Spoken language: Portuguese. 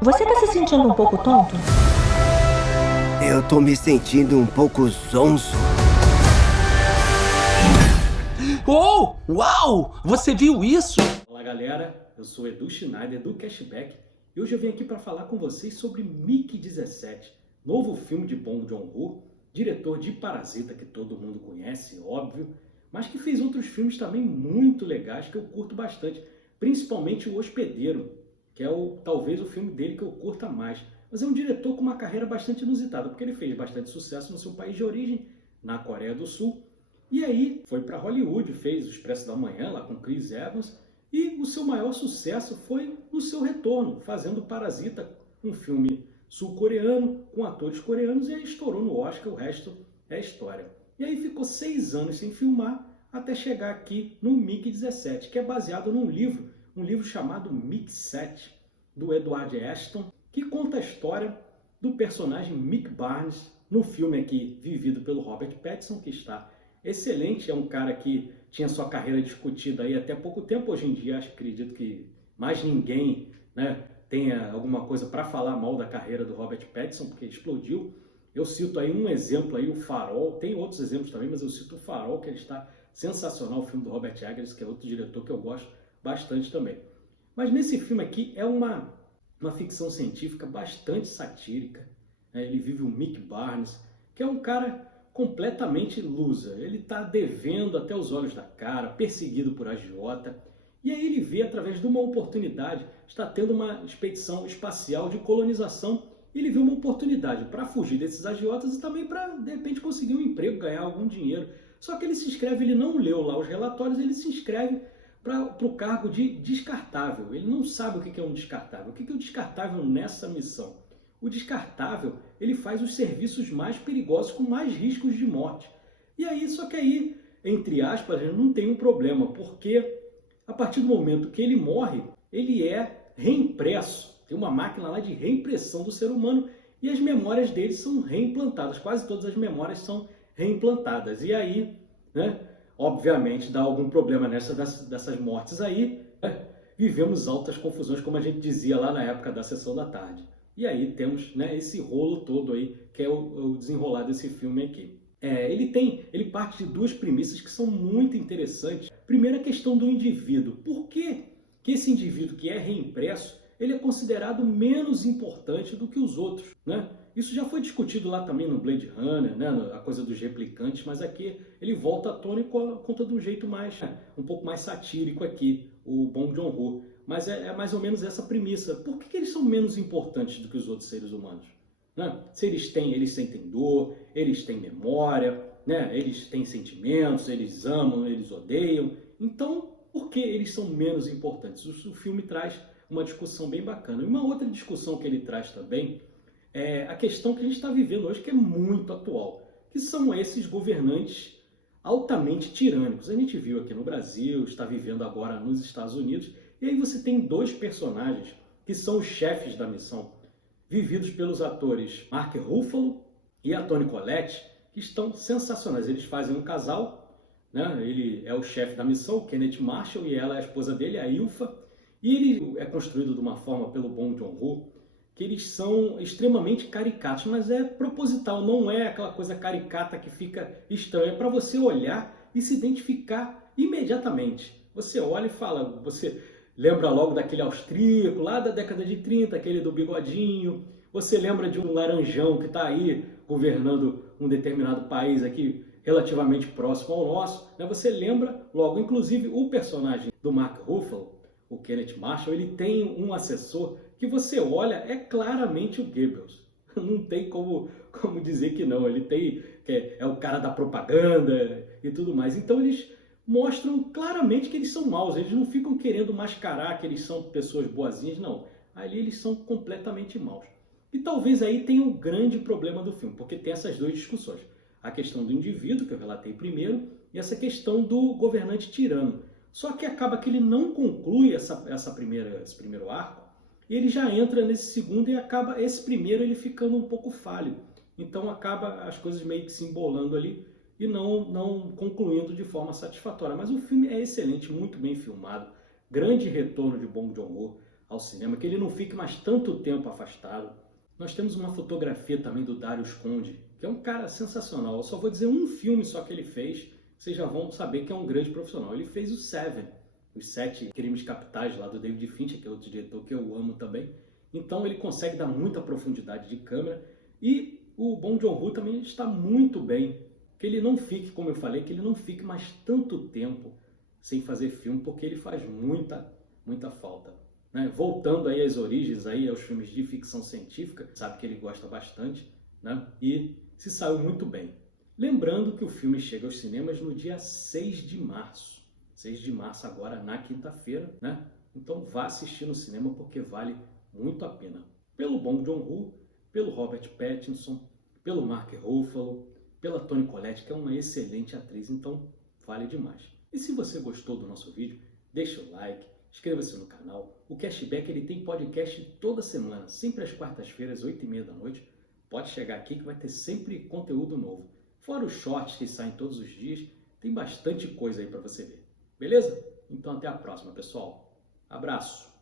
Você tá se sentindo um pouco tonto? Eu tô me sentindo um pouco zonzo. Oh! Uau! Você viu isso? Olá galera, eu sou Edu Schneider do Cashback e hoje eu vim aqui para falar com vocês sobre Mickey 17, novo filme de Bong Joon-ho, diretor de Parasita que todo mundo conhece, óbvio, mas que fez outros filmes também muito legais que eu curto bastante, principalmente O Hospedeiro, que é talvez o filme dele que eu curta mais. Mas é um diretor com uma carreira bastante inusitada, porque ele fez bastante sucesso no seu país de origem, na Coreia do Sul, e aí foi para Hollywood, fez O Expresso da Manhã lá com Chris Evans, e o seu maior sucesso foi no seu retorno, fazendo Parasita, um filme sul-coreano, com atores coreanos, e aí estourou no Oscar, o resto é história. E aí ficou 6 anos sem filmar, até chegar aqui no Mickey 17, que é baseado num livro, um livro chamado Mickey 7, do Edward Ashton, que conta a história do personagem Mick Barnes, no filme aqui vivido pelo Robert Pattinson, que está excelente, é um cara que tinha sua carreira discutida aí até pouco tempo. Hoje em dia, acredito que mais ninguém, né, tenha alguma coisa para falar mal da carreira do Robert Pattinson, porque explodiu. Eu cito aí um exemplo, aí, o Farol, tem outros exemplos também, mas eu cito o Farol, que ele está sensacional, o filme do Robert Eggers, que é outro diretor que eu gosto bastante também. Mas nesse filme aqui é uma ficção científica bastante satírica, né? Ele vive o Mick Barnes, que é um cara completamente loser. Ele está devendo até os olhos da cara, perseguido por agiota, e aí ele vê, através de uma oportunidade, está tendo uma expedição espacial de colonização, e ele vê uma oportunidade para fugir desses agiotas e também para, de repente, conseguir um emprego, ganhar algum dinheiro. Só que ele se inscreve, ele não leu lá os relatórios, ele se inscreve para o cargo de descartável. Ele não sabe o que é um descartável. O que é o descartável nessa missão? O descartável, ele faz os serviços mais perigosos com mais riscos de morte. E aí, só que aí, entre aspas, não tem um problema, porque a partir do momento que ele morre, ele é reimpresso. Tem uma máquina lá de reimpressão do ser humano e as memórias dele são reimplantadas. Quase todas as memórias são reimplantadas. E aí, né, obviamente, dá algum problema dessas mortes aí, né, vivemos altas confusões, como a gente dizia lá na época da Sessão da Tarde. E aí temos, né, esse rolo todo aí, que é o desenrolar desse filme aqui. Ele parte de duas premissas que são muito interessantes. Primeiro, a questão do indivíduo. Por que esse indivíduo que é reimpresso, ele é considerado menos importante do que os outros, né? Isso já foi discutido lá também no Blade Runner, né, a coisa dos replicantes, mas aqui ele volta à tona e conta de um jeito um pouco mais satírico aqui, o Bong Joon-ho. Mas é mais ou menos essa premissa. Por que eles são menos importantes do que os outros seres humanos? Né? Se eles sentem dor, eles têm memória, né? Eles têm sentimentos, eles amam, eles odeiam. Então, por que eles são menos importantes? O filme traz uma discussão bem bacana. E uma outra discussão que ele traz também é a questão que a gente está vivendo hoje, que é muito atual, que são esses governantes altamente tirânicos. A gente viu aqui no Brasil, está vivendo agora nos Estados Unidos, e aí você tem dois personagens que são os chefes da missão, vividos pelos atores Mark Ruffalo e a Toni Collette, que estão sensacionais. Eles fazem um casal, né? Ele é o chefe da missão, o Kenneth Marshall, e ela é a esposa dele, a Ilfa, e ele é construído de uma forma pelo Bong Joon-ho, que eles são extremamente caricatos, mas é proposital, não é aquela coisa caricata que fica estranha, é para você olhar e se identificar imediatamente. Você olha e fala, você lembra logo daquele austríaco lá da década de 30, aquele do bigodinho, você lembra de um laranjão que está aí governando um determinado país aqui relativamente próximo ao nosso, né? Você lembra logo, inclusive o personagem do Mark Ruffalo, o Kenneth Marshall, ele tem um assessor que você olha, é claramente o Goebbels. Não tem como dizer que não. Ele tem, é o cara da propaganda e tudo mais. Então eles mostram claramente que eles são maus. Eles não ficam querendo mascarar que eles são pessoas boazinhas, não. Ali eles são completamente maus. E talvez aí tenha o grande problema do filme, porque tem essas duas discussões. A questão do indivíduo, que eu relatei primeiro, e essa questão do governante tirano. Só que acaba que ele não conclui esse primeiro arco, e ele já entra nesse segundo e acaba esse primeiro ele ficando um pouco falho. Então acaba as coisas meio que se embolando ali e não concluindo de forma satisfatória. Mas o filme é excelente, muito bem filmado, grande retorno de Bong Joon-ho. ao cinema, que ele não fique mais tanto tempo afastado. Nós temos uma fotografia também do Darius Conde, que é um cara sensacional. Eu só vou dizer um filme só que ele fez, vocês já vão saber que é um grande profissional. Ele fez o Seven, os 7 crimes capitais lá do David Fincher, que é outro diretor que eu amo também. Então ele consegue dar muita profundidade de câmera. E o Bong Joon-ho também está muito bem. Que ele não fique, como eu falei, que ele não fique mais tanto tempo sem fazer filme, porque ele faz muita falta. Né? Voltando aí às origens, aí aos filmes de ficção científica, sabe que ele gosta bastante, né? E se saiu muito bem. Lembrando que o filme chega aos cinemas no dia 6 de março. 6 de março agora, na quinta-feira, né? Então vá assistir no cinema porque vale muito a pena. Pelo Bong Joon-ho, pelo Robert Pattinson, pelo Mark Ruffalo, pela Toni Collette, que é uma excelente atriz, então vale demais. E se você gostou do nosso vídeo, deixa o like, inscreva-se no canal. O Cashback ele tem podcast toda semana, sempre às quartas-feiras, 8h30 da noite. Pode chegar aqui que vai ter sempre conteúdo novo. Fora os shorts que saem todos os dias, tem bastante coisa aí para você ver. Beleza? Então até a próxima, pessoal. Abraço!